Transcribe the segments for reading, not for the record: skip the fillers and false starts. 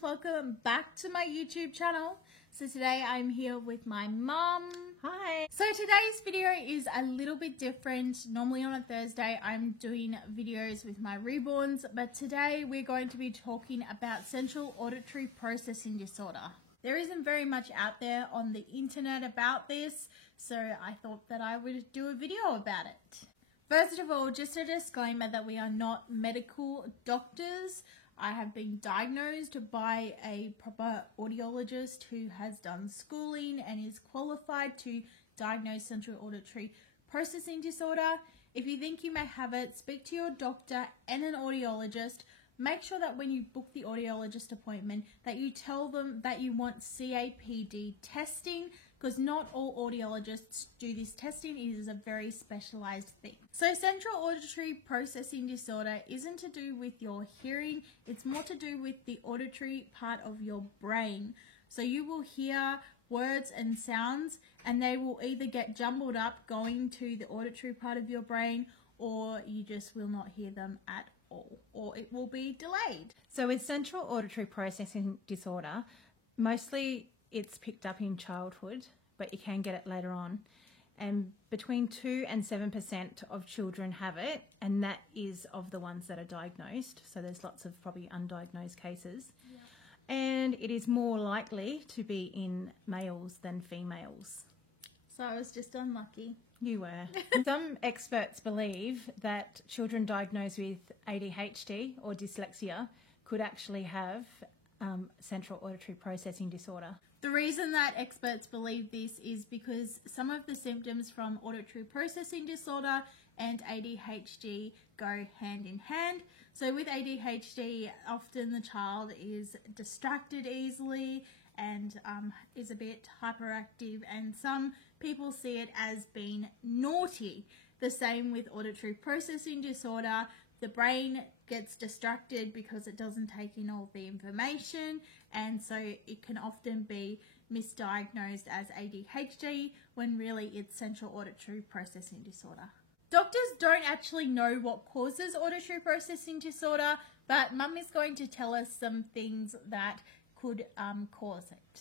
friends, welcome back to my YouTube channel. So today I'm here with my mum. Hi. So today's video is a little bit different. Normally on a Thursday I'm doing videos with my reborns, but today we're going to be talking about central auditory processing disorder. There isn't very much out there on the internet about this, so I thought that I would do a video about it. First of all, just a disclaimer that we are not medical doctors. I have been diagnosed by a proper audiologist who has done schooling and is qualified to diagnose central auditory processing disorder. If you think you may have it, speak to your doctor and an audiologist. Make sure that when you book the audiologist appointment that you tell them that you want CAPD testing, because not all audiologists do this testing. It is a very specialized thing. So central auditory processing disorder isn't to do with your hearing, it's more to do with the auditory part of your brain. So you will hear words and sounds and they will either get jumbled up going to the auditory part of your brain, or you just will not hear them at all, or it will be delayed. So with central auditory processing disorder, mostly it's picked up in childhood, but you can get it later on. And between 2 and 7% of children have it, and that is of the ones that are diagnosed. So there's lots of probably undiagnosed cases. Yeah. And it is more likely to be in males than females. So I was just unlucky. You were. Some experts believe that children diagnosed with ADHD or dyslexia could actually have central auditory processing disorder. The reason that experts believe this is because some of the symptoms from auditory processing disorder and ADHD go hand in hand. So with ADHD, often the child is distracted easily and is a bit hyperactive, and some people see it as being naughty. The same with auditory processing disorder. The brain gets distracted because it doesn't take in all the information, and so it can often be misdiagnosed as ADHD when really it's central auditory processing disorder. Doctors don't actually know what causes auditory processing disorder, but Mum is going to tell us some things that could cause it.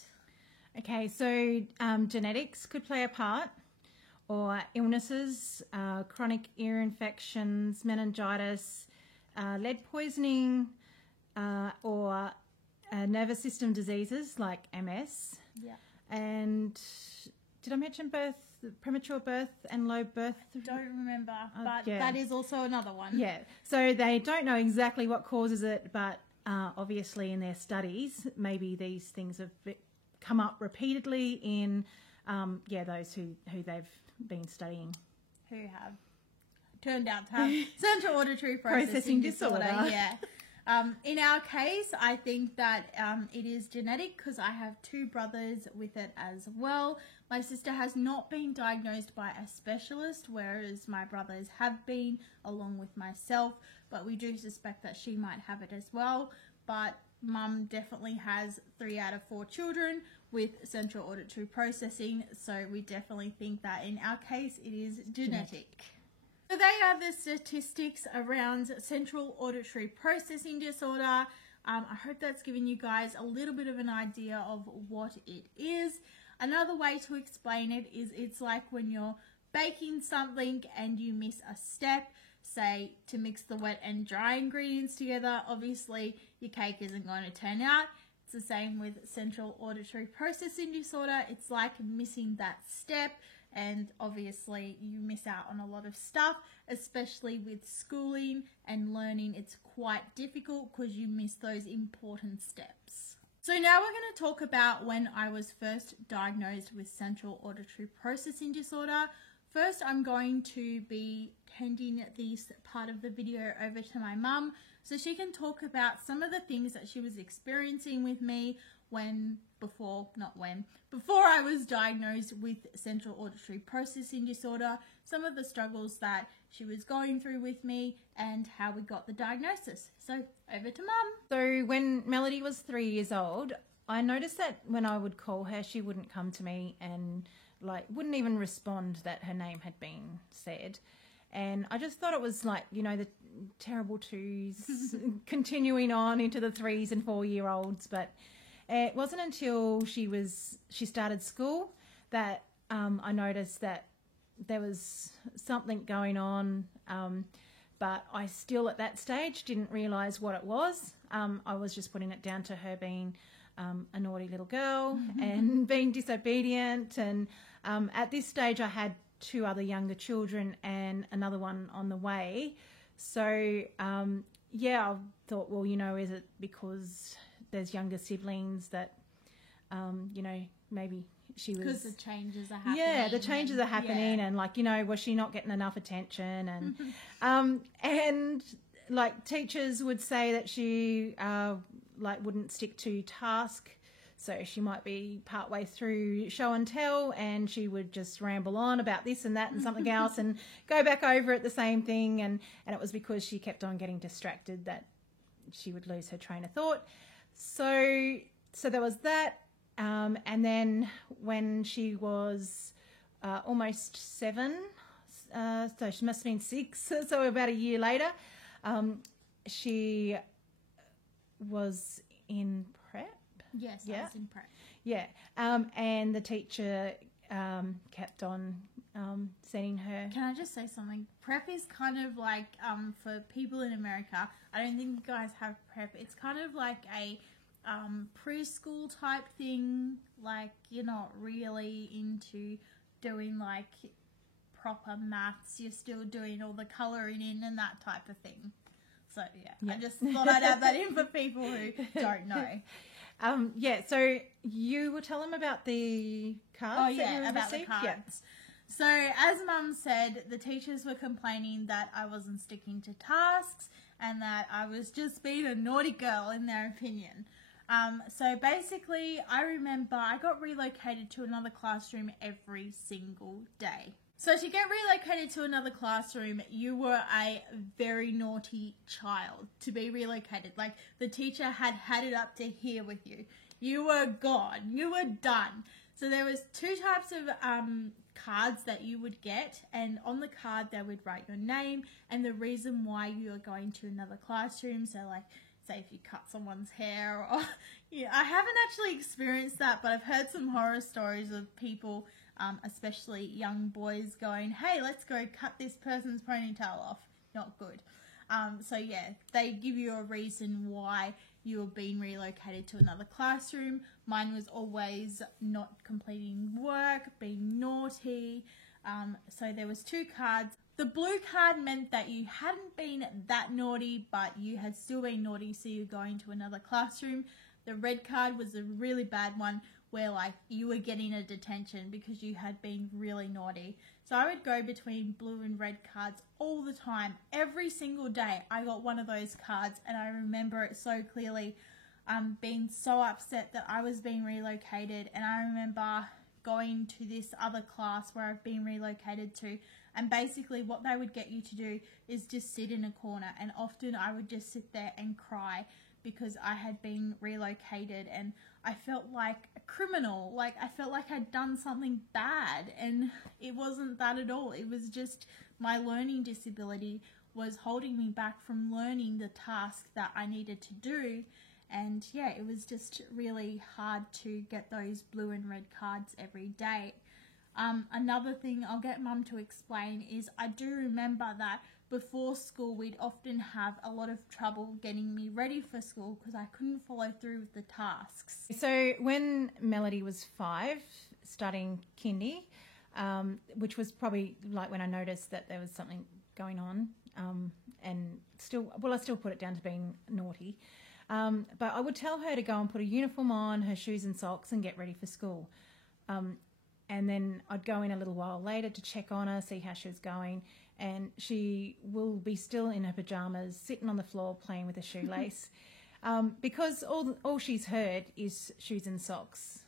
Okay, so genetics could play a part, or illnesses, chronic ear infections, meningitis, lead poisoning, or nervous system diseases like MS. Yeah. And did I mention premature birth and low birth? Don't remember, but yeah. That is also another one. Yeah, so they don't know exactly what causes it, but obviously in their studies, maybe these things have come up repeatedly in those who they've been studying. Who have turned out to have central auditory processing disorder. Yeah. In our case, I think that it is genetic because I have 2 brothers with it as well. My sister has not been diagnosed by a specialist, whereas my brothers have been, along with myself, but we do suspect that she might have it as well. But Mum definitely has 3 out of 4 children with central auditory processing, so we definitely think that in our case it is genetic. So they are the statistics around central auditory processing disorder. I hope that's given you guys a little bit of an idea of what it is. Another way to explain it is it's like when you're baking something and you miss a step, say to mix the wet and dry ingredients together. Obviously your cake isn't going to turn out. It's the same with central auditory processing disorder. It's like missing that step, and obviously you miss out on a lot of stuff, especially with schooling and learning. It's quite difficult because you miss those important steps. So now we're going to talk about when I was first diagnosed with central auditory processing disorder. First, I'm going to be handing this part of the video over to my mum so she can talk about some of the things that she was experiencing with me before I was diagnosed with central auditory processing disorder, some of the struggles that she was going through with me, and how we got the diagnosis. So over to Mum. So when Melody was 3 years old, I noticed that when I would call her, she wouldn't come to me and wouldn't even respond that her name had been said. And I just thought it was like, you know, the terrible twos continuing on into the 3s and 4-year-olds. But it wasn't until she started school that I noticed that there was something going on. But I still at that stage didn't realise what it was. I was just putting it down to her being a naughty little girl and being disobedient. And at this stage I had 2 other younger children and another one on the way. So, I thought, well, you know, is it because there's younger siblings that, you know, maybe she was... Because the changes are happening. Yeah, the changes are happening and, like, you know, was she not getting enough attention? And, and like, teachers would say that she, wouldn't stick to task. So she might be partway through show and tell and she would just ramble on about this and that and something else and go back over it, the same thing. And it was because she kept on getting distracted that she would lose her train of thought. So there was that. And then when she was almost 7, so she must have been 6, so about a year later, she was in prep. Yes, I was in prep. Yeah, and the teacher kept on sending her. Can I just say something? Prep is kind of like, for people in America, I don't think you guys have prep. It's kind of like a preschool type thing. Like, you're not really into doing like proper maths. You're still doing all the colouring in and that type of thing. So, yeah. I just thought I'd add that in for people who don't know. So you will tell them about the cards. Oh, yeah, about the cards. Yeah. So, as Mum said, the teachers were complaining that I wasn't sticking to tasks and that I was just being a naughty girl, in their opinion. So, basically, I remember I got relocated to another classroom every single day. So, to get relocated to another classroom, you were a very naughty child to be relocated. Like, the teacher had it up to here with you. You were gone. You were done. So, there was 2 types of cards that you would get, and on the card they would write your name and the reason why you are going to another classroom. So, like, say if you cut someone's hair, or I haven't actually experienced that, but I've heard some horror stories of people, especially young boys, going, hey, let's go cut this person's ponytail off. Not good. So yeah, they give you a reason why you were being relocated to another classroom. Mine was always not completing work, being naughty. So there was 2 cards. The blue card meant that you hadn't been that naughty, but you had still been naughty, so you're going to another classroom. The red card was a really bad one, where like you were getting a detention because you had been really naughty. So I would go between blue and red cards all the time. Every single day I got one of those cards, and I remember it so clearly, being so upset that I was being relocated. And I remember going to this other class where I've been relocated to, and basically what they would get you to do is just sit in a corner, and often I would just sit there and cry because I had been relocated and I felt like a criminal. Like, I felt like I'd done something bad, and it wasn't that at all. It was just my learning disability was holding me back from learning the task that I needed to do. And yeah, it was just really hard to get those blue and red cards every day. Another thing I'll get Mum to explain is I do remember that before school we'd often have a lot of trouble getting me ready for school because I couldn't follow through with the tasks. So when Melody was 5, starting kindy, which was probably like when I noticed that there was something going on, and I still put it down to being naughty. But I would tell her to go and put a uniform on, her shoes and socks, and get ready for school. And then I'd go in a little while later to check on her, see how she was going, and she will be still in her pajamas, sitting on the floor playing with a shoelace, because all she's heard is shoes and socks.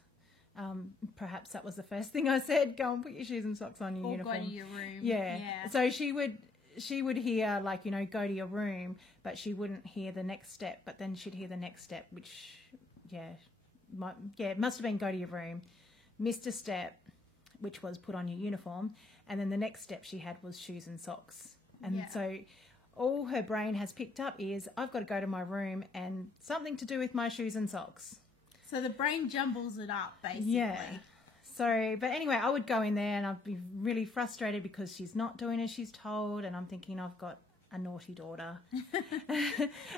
Perhaps that was the first thing I said, go and put your shoes and socks on, your uniform. Or go to your room. Yeah. So she would hear, like, go to your room, but she wouldn't hear the next step. But then she'd hear the next step, which, it must have been go to your room. Missed a step, which was put on your uniform. And then the next step she had was shoes and socks. And so all her brain has picked up is, I've got to go to my room and something to do with my shoes and socks. So the brain jumbles it up, basically. Yeah. So, but anyway, I would go in there and I'd be really frustrated because she's not doing as she's told, and I'm thinking I've got a naughty daughter.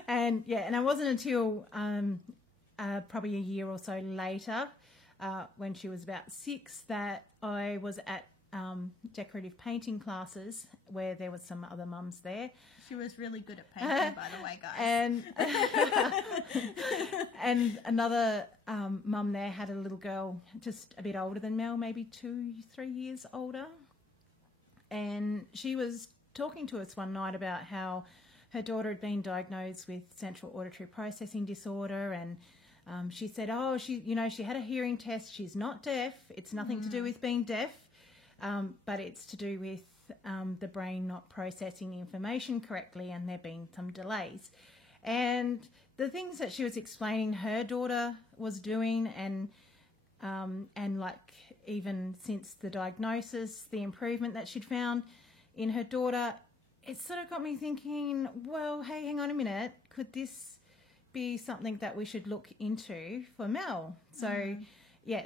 And it wasn't until probably a year or so later, when she was about 6, that I was at decorative painting classes where there was some other mums there. She was really good at painting, by the way, guys. And another mum there had a little girl just a bit older than Mel, maybe 2-3 years older. And she was talking to us one night about how her daughter had been diagnosed with central auditory processing disorder, and she said, she had a hearing test. She's not deaf. It's nothing to do with being deaf. But it's to do with the brain not processing information correctly, and there being some delays. And the things that she was explaining her daughter was doing, and like even since the diagnosis, the improvement that she'd found in her daughter, it sort of got me thinking, well, hey, hang on a minute, could this be something that we should look into for Mel? So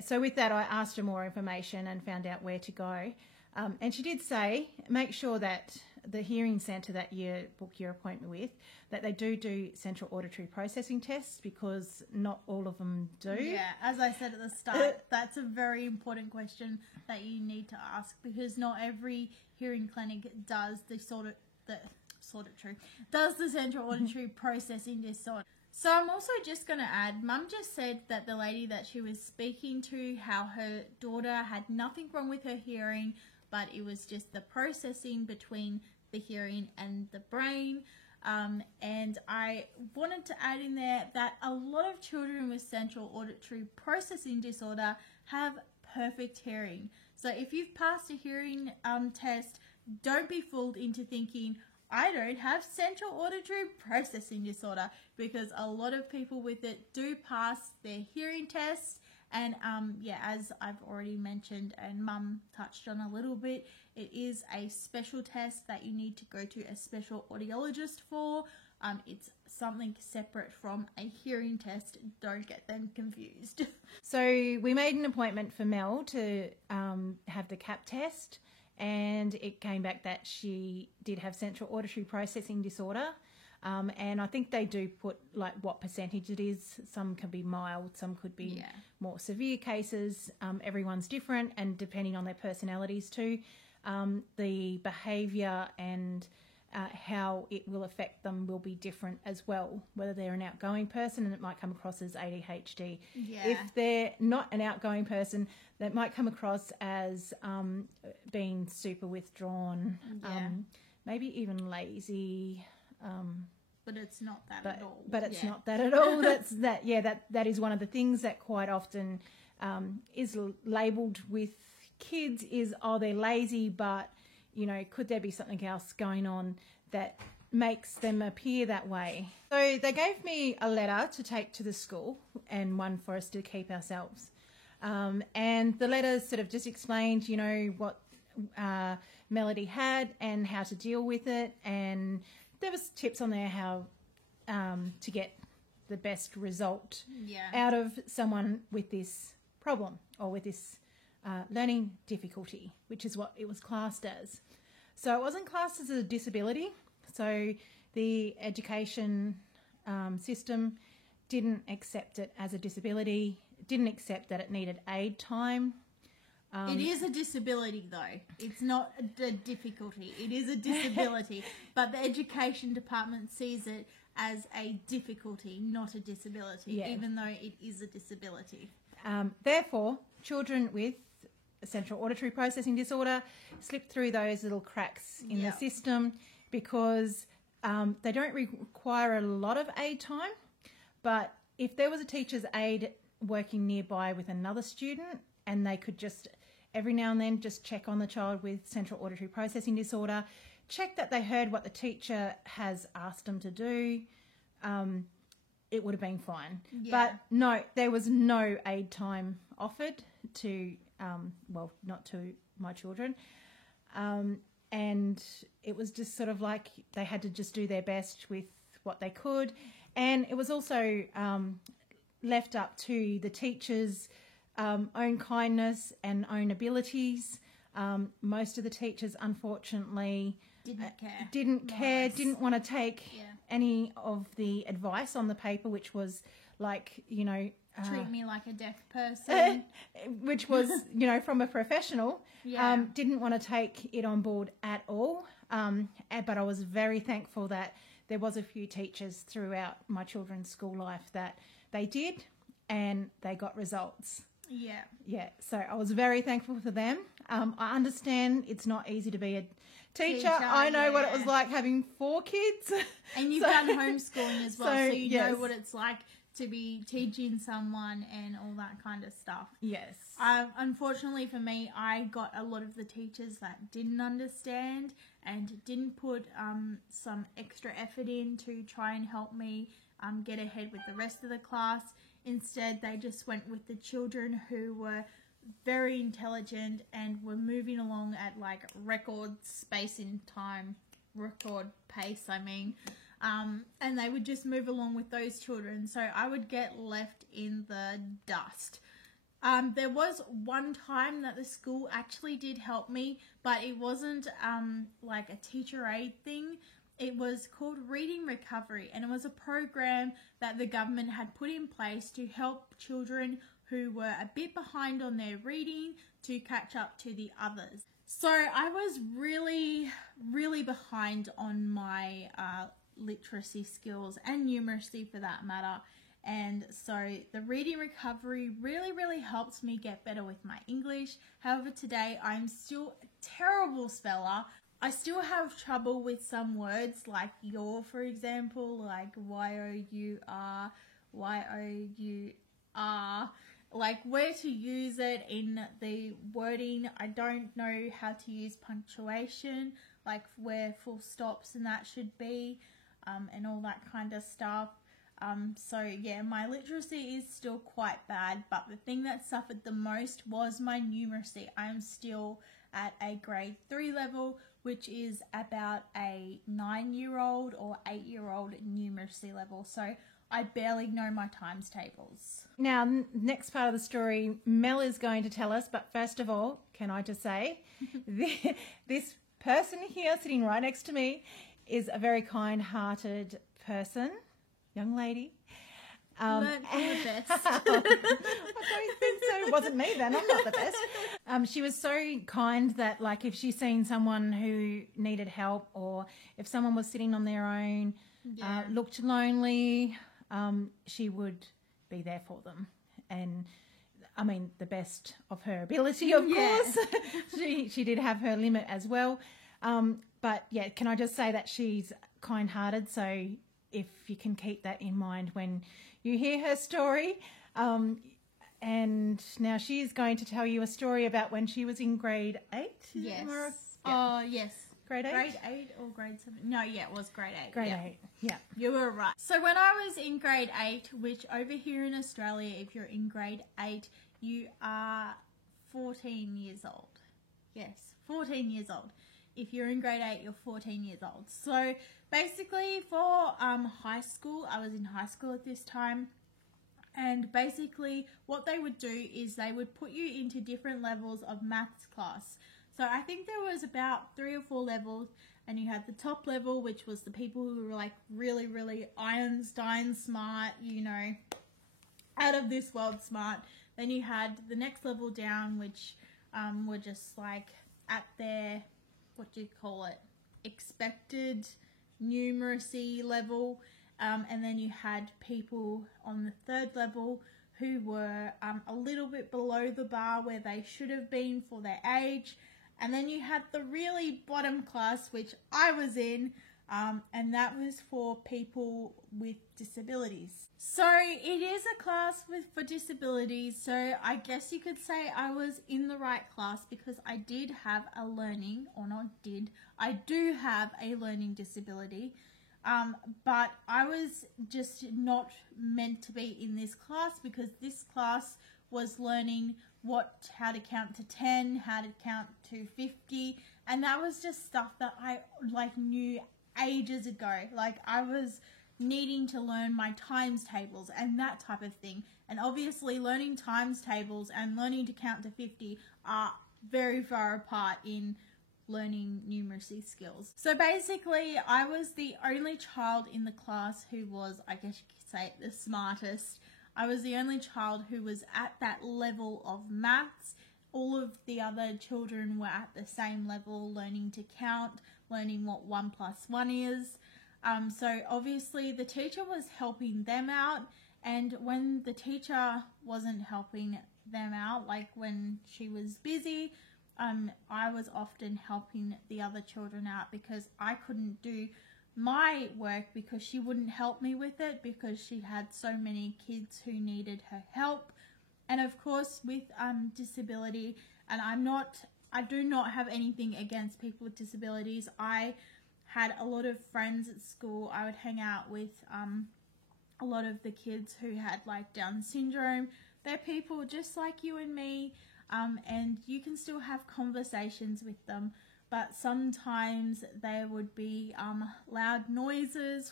so with that, I asked her more information and found out where to go. And she did say, make sure that the hearing centre that you book your appointment with, that they do central auditory processing tests, because not all of them do. Yeah, as I said at the start, that's a very important question that you need to ask, because not every hearing clinic does the central auditory processing disorder. So I'm also just going to add, Mum just said that the lady that she was speaking to, how her daughter had nothing wrong with her hearing, but it was just the processing between the hearing and the brain. And I wanted to add in there that a lot of children with central auditory processing disorder have perfect hearing. So if you've passed a hearing test, don't be fooled into thinking, I don't have central auditory processing disorder, because a lot of people with it do pass their hearing tests. And as I've already mentioned and Mum touched on a little bit, it is a special test that you need to go to a special audiologist for. It's something separate from a hearing test. Don't get them confused. So we made an appointment for Mel to have the CAP test. And it came back that she did have central auditory processing disorder. And I think they do put like what percentage it is. Some can be mild, some could be more severe cases. Everyone's different, and depending on their personalities too, the behaviour and how it will affect them will be different as well. Whether they're an outgoing person, and it might come across as ADHD. Yeah. If they're not an outgoing person, that might come across as being super withdrawn, maybe even lazy. But it's not that at all. But it's not that at all. That is one of the things that quite often is labelled with kids is, they're lazy, but could there be something else going on that makes them appear that way? So they gave me a letter to take to the school and one for us to keep ourselves. And the letter sort of just explained, what Melody had and how to deal with it. And there was tips on there how to get the best result out of someone with this problem or with this learning difficulty, which is what it was classed as. So it wasn't classed as a disability. So the education system didn't accept it as a disability, didn't accept that it needed aid time. It is a disability, though. It's not a difficulty. It is a disability. But the education department sees it as a difficulty, not a disability, even though it is a disability. Therefore, children with central auditory processing disorder slip through those little cracks in the system because they don't require a lot of aid time. But if there was a teacher's aide working nearby with another student, and they could just every now and then just check on the child with central auditory processing disorder, check that they heard what the teacher has asked them to do, it would have been fine. Yeah. But no, there was no aid time offered to, not to my children. And it was just sort of like they had to just do their best with what they could. And it was also left up to the teachers' own kindness and own abilities. Most of the teachers, unfortunately, didn't care, didn't want to take any of the advice on the paper, which was like, you know... treat me like a deaf person. Which was, you know, from a professional. Didn't want to take it on board at all. But I was very thankful that there was a few teachers throughout my children's school life that they did and they got results. Yeah. So I was very thankful for them. I understand it's not easy to be a teacher. I know what it was like having 4 kids. And you've done homeschooling as well, so you know what it's like to be teaching someone and all that kind of stuff. Yes. Unfortunately for me, I got a lot of the teachers that didn't understand and didn't put some extra effort in to try and help me get ahead with the rest of the class. Instead, they just went with the children who were very intelligent and were moving along at like record pace, I mean. And they would just move along with those children. So I would get left in the dust. There was one time that the school actually did help me, but it wasn't like a teacher aid thing. It was called Reading Recovery, and it was a program that the government had put in place to help children who were a bit behind on their reading to catch up to the others. So I was really, really behind on my literacy skills and numeracy for that matter. And so the Reading Recovery really, really helped me get better with my English. However, today I'm still a terrible speller. I still have trouble with some words like your, for example, like Y-O-U-R, Y-O-U-R, like where to use it in the wording. I don't know how to use punctuation, like where full stops and that should be, and all that kind of stuff. So yeah, my literacy is still quite bad, but the thing that suffered the most was my numeracy. I am still at a grade 3 level, which is about a 9-year-old or 8-year-old numeracy level. So I barely know my times tables. Now, next part of the story, Mel is going to tell us, but first of all, can I just say, this person here sitting right next to me is a very kind-hearted person, young lady. Learned from the best. I don't think so. It wasn't me then. I'm not the best. She was so kind that, like, if she's seen someone who needed help or if someone was sitting on their own, looked lonely, she would be there for them. And, I mean, the best of her ability, of course. She did have her limit as well. But, yeah, can I just say that she's kind-hearted, so if you can keep that in mind when you hear her story. And now she is going to tell you a story about when she was in grade 8. Yes. Oh, yes. Grade 8? Grade 8 or grade 7? No, yeah, it was grade 8. Grade 8, yeah. You were right. So when I was in grade 8, which over here in Australia, if you're in grade 8, you are 14 years old. Yes, 14 years old. If you're in grade 8, you're 14 years old. So basically for high school, I was in high school at this time. And basically what they would do is they would put you into different levels of maths class. So I think there was about 3 or 4 levels, and you had the top level, which was the people who were like really, really Einstein smart, you know, out of this world smart. Then you had the next level down, which were just like at their, what do you call it, expected numeracy level. And then you had people on the 3rd level who were a little bit below the bar where they should have been for their age. And then you had the really bottom class, which I was in, and that was for people with disabilities. So it is a class for disabilities, so I guess you could say I was in the right class because I did have a learning, or not did, I do have a learning disability. But I was just not meant to be in this class because this class was learning how to count to 10, how to count to 50, and that was just stuff that I knew ages ago. I was needing to learn my times tables and that type of thing. And obviously learning times tables and learning to count to 50 are very far apart in learning numeracy skills. So basically, I was the only child in the class who was, I guess you could say, the smartest. I was the only child who was at that level of maths. All of the other children were at the same level, learning to count, learning what 1 + 1 is. So obviously the teacher was helping them out, and when the teacher wasn't helping them out, like when she was busy, I was often helping the other children out because I couldn't do my work because she wouldn't help me with it because she had so many kids who needed her help. And of course with disability, and I do not have anything against people with disabilities. I had a lot of friends at school. I would hang out with a lot of the kids who had Down syndrome. They're people just like you and me, and you can still have conversations with them. But sometimes there would be loud noises,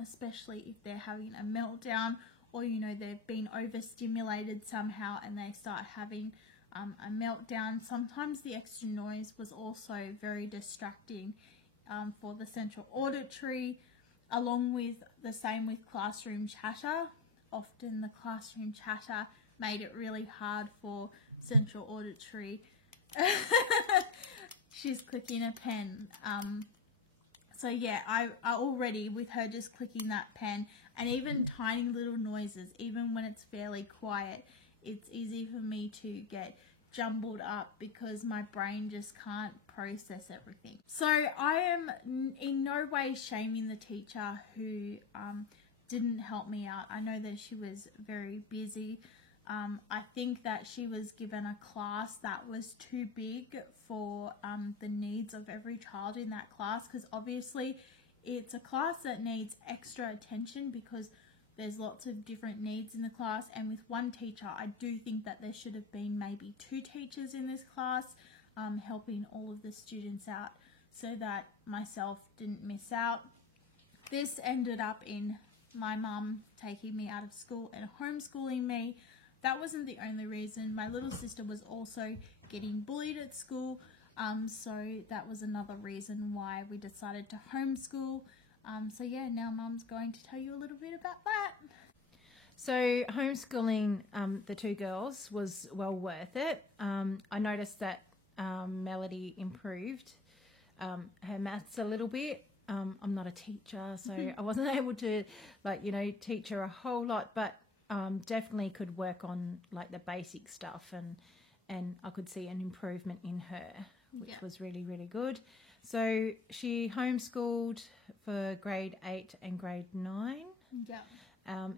especially if they're having a meltdown or, they've been overstimulated somehow and they start having a meltdown. Sometimes the extra noise was also very distracting for the central auditory, along with the same with classroom chatter. Often the classroom chatter made it really hard for central auditory. She's clicking a pen. So yeah, I already, with her just clicking that pen, and even tiny little noises, even when it's fairly quiet, it's easy for me to get jumbled up because my brain just can't process everything. So I am in no way shaming the teacher who didn't help me out. I know that she was very busy. I think that she was given a class that was too big for the needs of every child in that class, because obviously it's a class that needs extra attention because there's lots of different needs in the class, and with one teacher I do think that there should have been maybe 2 teachers in this class helping all of the students out so that myself didn't miss out. This ended up in my mum taking me out of school and homeschooling me. That wasn't the only reason. My little sister was also getting bullied at school, so that was another reason why we decided to homeschool. So yeah, now Mum's going to tell you a little bit about that. So homeschooling the 2 girls was well worth it. I noticed that Melody improved her maths a little bit. I'm not a teacher, so I wasn't able to teach her a whole lot, but definitely could work on the basic stuff, and I could see an improvement in her, which was really, really good. So she homeschooled for grade 8 and grade 9. Yeah.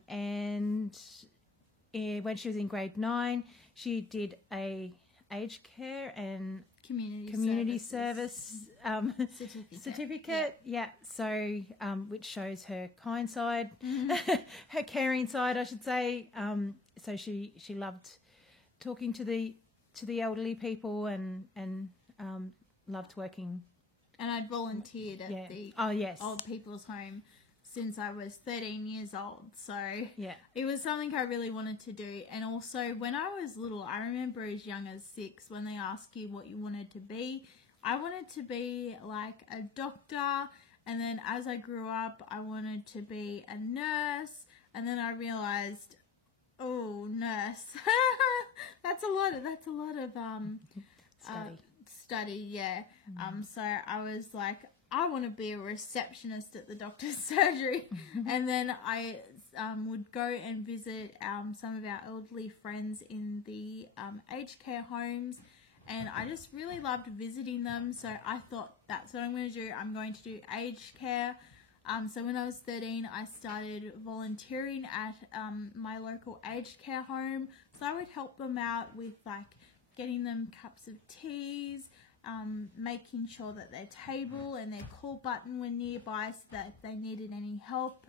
And when she was in grade 9, she did a aged care and community service certificate. Yeah. So which shows her kind side, her caring side, I should say. So she loved talking to the elderly people and loved working. And I'd volunteered at the old people's home since I was 13 years old. So it was something I really wanted to do. And also when I was little, I remember as young as 6, when they ask you what you wanted to be, I wanted to be like a doctor. And then as I grew up, I wanted to be a nurse. And then I realized, oh, nurse. that's a lot of study, yeah. So I was like, I want to be a receptionist at the doctor's surgery. And then I would go and visit some of our elderly friends in the aged care homes, and I just really loved visiting them. So I thought, that's what I'm going to do. I'm going to do aged care. So when I was 13, I started volunteering at my local aged care home. So I would help them out with getting them cups of teas, making sure that their table and their call button were nearby so that if they needed any help,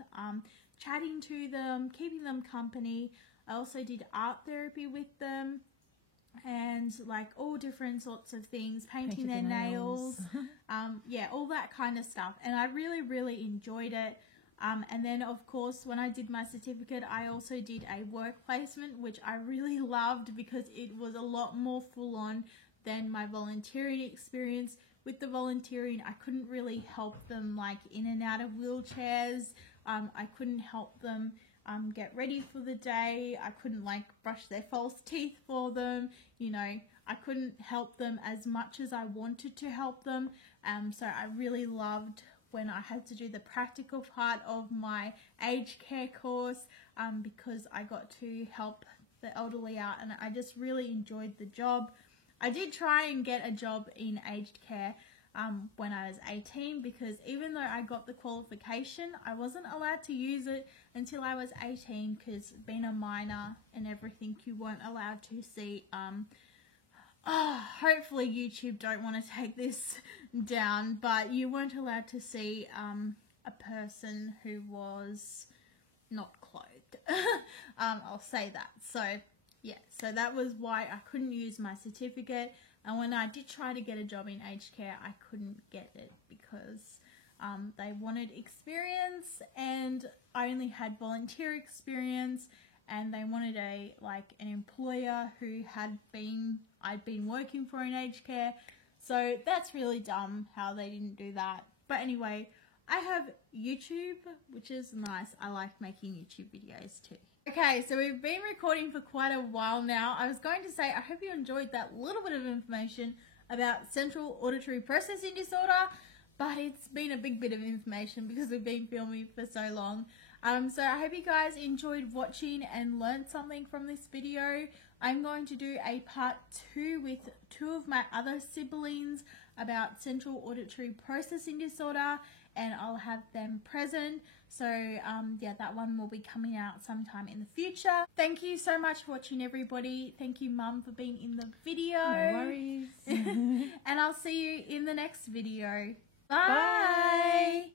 chatting to them, keeping them company. I also did art therapy with them, and like all different sorts of things, painting their nails, yeah, all that kind of stuff. And I really, really enjoyed it. And then of course, when I did my certificate, I also did a work placement, which I really loved because it was a lot more full on than my volunteering experience. With the volunteering, I couldn't really help them like in and out of wheelchairs. I couldn't help them get ready for the day. I couldn't like brush their false teeth for them. You know, I couldn't help them as much as I wanted to help them. So I really loved when I had to do the practical part of my aged care course, because I got to help the elderly out, and I just really enjoyed the job. I did try and get a job in aged care when I was 18, because even though I got the qualification, I wasn't allowed to use it until I was 18, because being a minor and everything, you weren't allowed to see, hopefully YouTube don't want to take this down, but you weren't allowed to see a person who was not clothed. I'll say that. So yeah, so that was why I couldn't use my certificate. And when I did try to get a job in aged care, I couldn't get it because they wanted experience, and I only had volunteer experience, and they wanted an employer who I'd been working for in aged care. So that's really dumb how they didn't do that. But anyway, I have YouTube, which is nice. I like making YouTube videos too. Okay, so we've been recording for quite a while now. I was going to say, I hope you enjoyed that little bit of information about central auditory processing disorder, but it's been a big bit of information because we've been filming for so long. So I hope you guys enjoyed watching and learned something from this video. I'm going to do a part 2 with 2 of my other siblings about central auditory processing disorder, and I'll have them present. So yeah, that one will be coming out sometime in the future. Thank you so much for watching, everybody. Thank you, Mum, for being in the video. No worries. And I'll see you in the next video. Bye. Bye.